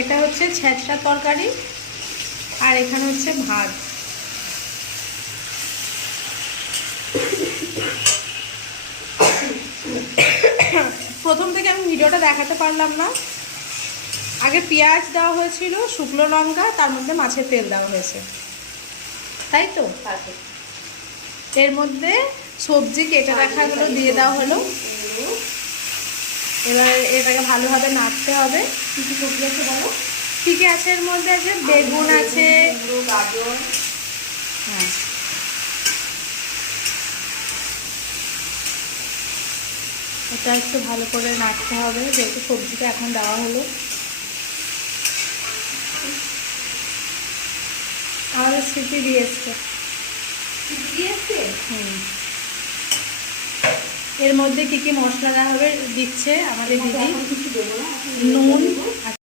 এটা হচ্ছে ছেঁচড়া তরকারি আর এখানে হচ্ছে ভাত। প্রথম থেকে আমি ভিডিওটা দেখাতে পারলাম না। আগে পেঁয়াজ দেওয়া হয়েছিল, শুকনো লঙ্কা, তার মধ্যে মাছের তেল দেওয়া হয়েছে, তাই তো? এর মধ্যে সবজি কেটে রাখাগুলো দিয়ে দেওয়া হলো। এবার এটাকে ভালোভাবে নাড়তে হবে। কী কী সবজি আছে বলো? কী কী আছে এর মধ্যে? আছে বেগুন আছে, গাজর। হ্যাঁ, এটা একটু ভালো করে নাড়তে হবে, যেহেতু সবজিটা এখন দেওয়া হলো। আমাদের স্মৃতি দিয়েছে। এর মধ্যে কি কি মশলা দেওয়া হবে দিচ্ছে আমাদের দিদি। নুন,